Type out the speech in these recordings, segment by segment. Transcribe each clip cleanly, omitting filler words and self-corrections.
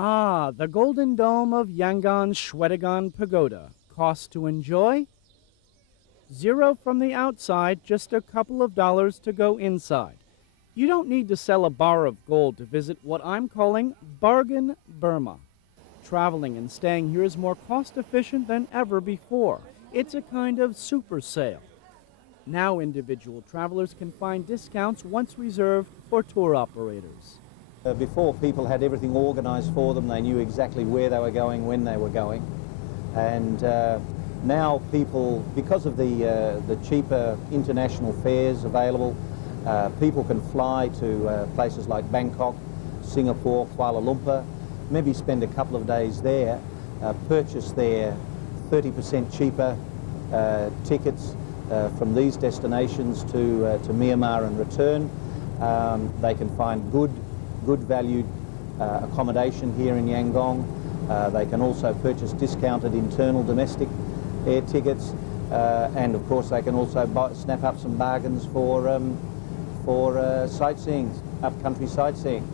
Ah, the golden dome of Yangon Shwedagon Pagoda. Cost to enjoy? Zero from the outside, just a couple of dollars to go inside. You don't need to sell a bar of gold to visit what I'm calling Bargain Burma. Traveling and staying here is more cost efficient than ever before. It's a kind of super sale. Now individual travelers can find discounts once reserved for tour operators. Before, people had everything organized for them. They knew exactly where they were going, when they were going. And now people, because of the cheaper international fares available, people can fly to places like Bangkok, Singapore, Kuala Lumpur, maybe spend a couple of days there, purchase their 30% cheaper tickets from these destinations to Myanmar and return. They can find good valued accommodation here in Yangon. They can also purchase discounted internal domestic air tickets, and of course they can also snap up some bargains for sightseeing, up-country sightseeing.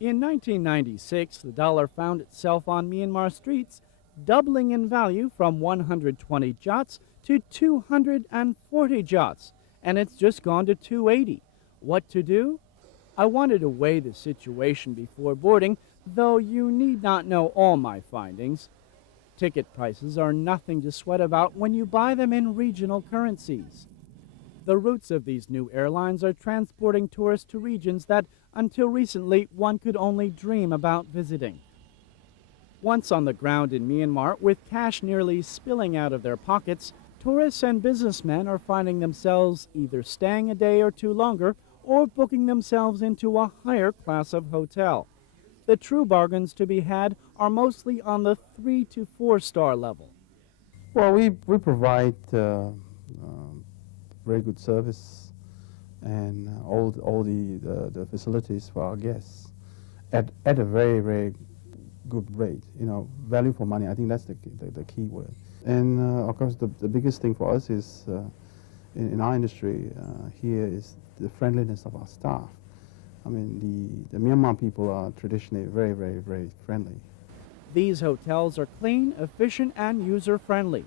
In 1996, the dollar found itself on Myanmar streets, doubling in value from 120 kyats to 240 kyats, and it's just gone to 280. What to do? I wanted to weigh the situation before boarding, though you need not know all my findings. Ticket prices are nothing to sweat about when you buy them in regional currencies. The routes of these new airlines are transporting tourists to regions that, until recently, one could only dream about visiting. Once on the ground in Myanmar, with cash nearly spilling out of their pockets, tourists and businessmen are finding themselves either staying a day or two longer or booking themselves into a higher class of hotel. The true bargains to be had are mostly on the 3 to 4 star level. Well, we provide very good service and all the facilities for our guests at a very good rate. You know, value for money. I think that's the key word. And of course, the biggest thing for us is in our industry here is the friendliness of our staff. I mean, the Myanmar people are traditionally very friendly. These hotels are clean, efficient, and user-friendly.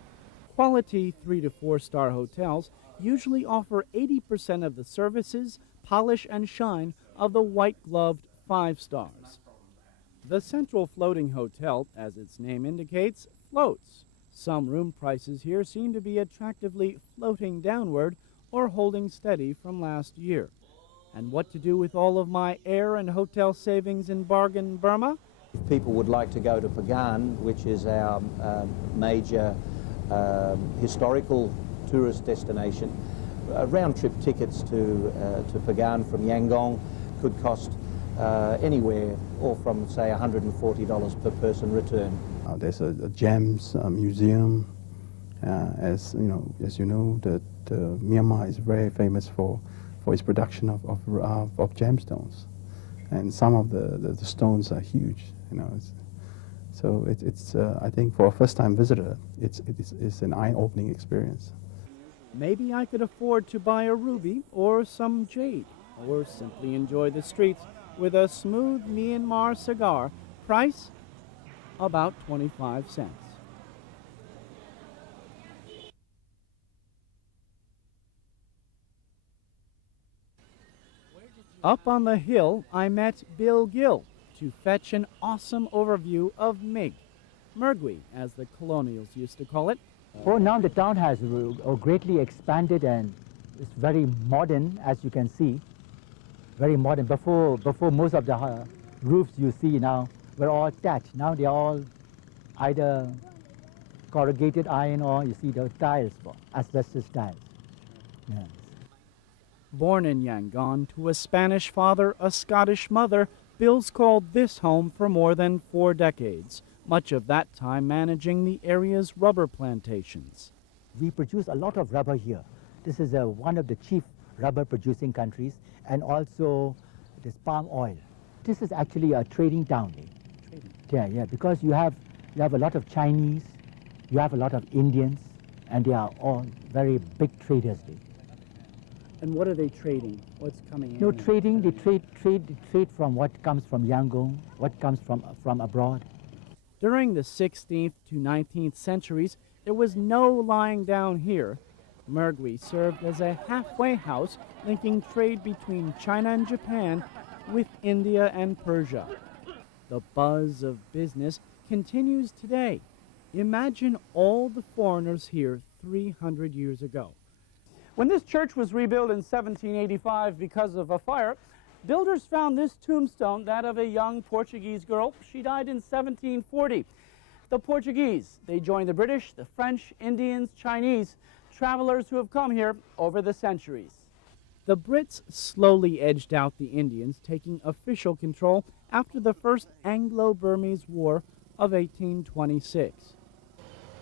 Quality 3 to 4 star hotels usually offer 80% of the services, polish, and shine of the white-gloved 5 stars. The Central Floating Hotel, as its name indicates, floats. Some room prices here seem to be attractively floating downward or holding steady from last year. And what to do with all of my air and hotel savings in Bargain Burma? If people would like to go to Pagan, which is our major historical tourist destination, round-trip tickets to Pagan from Yangon could cost anywhere or from, say, $140 per person return. There's a gems museum. As you know, that Myanmar is very famous for its production of gemstones, and some of the stones are huge. You know, so it's I think for a first-time visitor, it's an eye-opening experience. Maybe I could afford to buy a ruby or some jade, or simply enjoy the streets with a smooth Myanmar cigar. Price? About 25 cents. Up on the hill, I met Bill Gill to fetch an awesome overview of Mig, Mergui, as the colonials used to call it. Oh, now the town has greatly expanded and it's very modern, as you can see. Very modern. Before most of the roofs you see now were all thatched. Now they are all either corrugated iron or you see the tiles, asbestos tiles. Yes. Born in Yangon to a Spanish father, a Scottish mother, Bill's called this home for more than 4 decades, much of that time managing the area's rubber plantations. We produce a lot of rubber here. This is one of the chief rubber producing countries, and also it is palm oil. This is actually a trading town. Yeah, because you have a lot of Chinese, you have a lot of Indians, and they are all very big traders. And what are they trading? What's coming in? No trading, they trade from what comes from Yangon, what comes from abroad. During the 16th to 19th centuries, there was no lying down here. Mergui served as a halfway house linking trade between China and Japan with India and Persia. The buzz of business continues today. Imagine all the foreigners here 300 years ago. When this church was rebuilt in 1785 because of a fire, builders found this tombstone, that of a young Portuguese girl. She died in 1740. The Portuguese, they joined the British, the French, Indians, Chinese, travelers who have come here over the centuries. The Brits slowly edged out the Indians, taking official control after the First Anglo-Burmese War of 1826.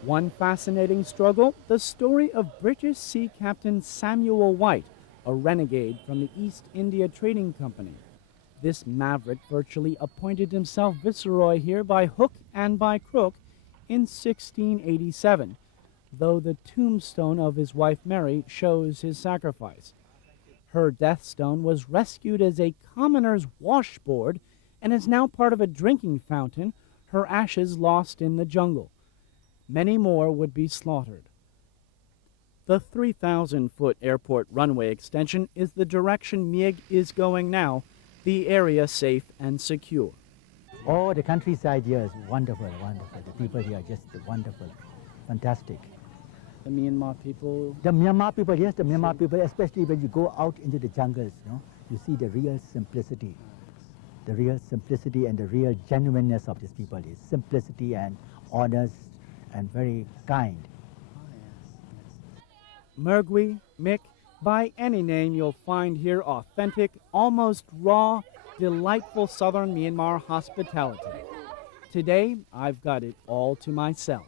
One fascinating struggle, the story of British Sea Captain Samuel White, a renegade from the East India Trading Company. This maverick virtually appointed himself viceroy here by hook and by crook in 1687, though the tombstone of his wife Mary shows his sacrifice. Her death stone was rescued as a commoner's washboard and is now part of a drinking fountain, her ashes lost in the jungle. Many more would be slaughtered. The 3,000-foot airport runway extension is the direction Myeg is going now, the area safe and secure. Oh, the countryside here is wonderful, wonderful. The people here are just wonderful, fantastic. The Myanmar people? The Myanmar people, yes, the Myanmar people, especially when you go out into the jungles, you see the real simplicity. The real simplicity and the real genuineness of these people is simplicity and honest and very kind. Mergui, Mick, by any name you'll find here authentic, almost raw, delightful southern Myanmar hospitality. Today, I've got it all to myself.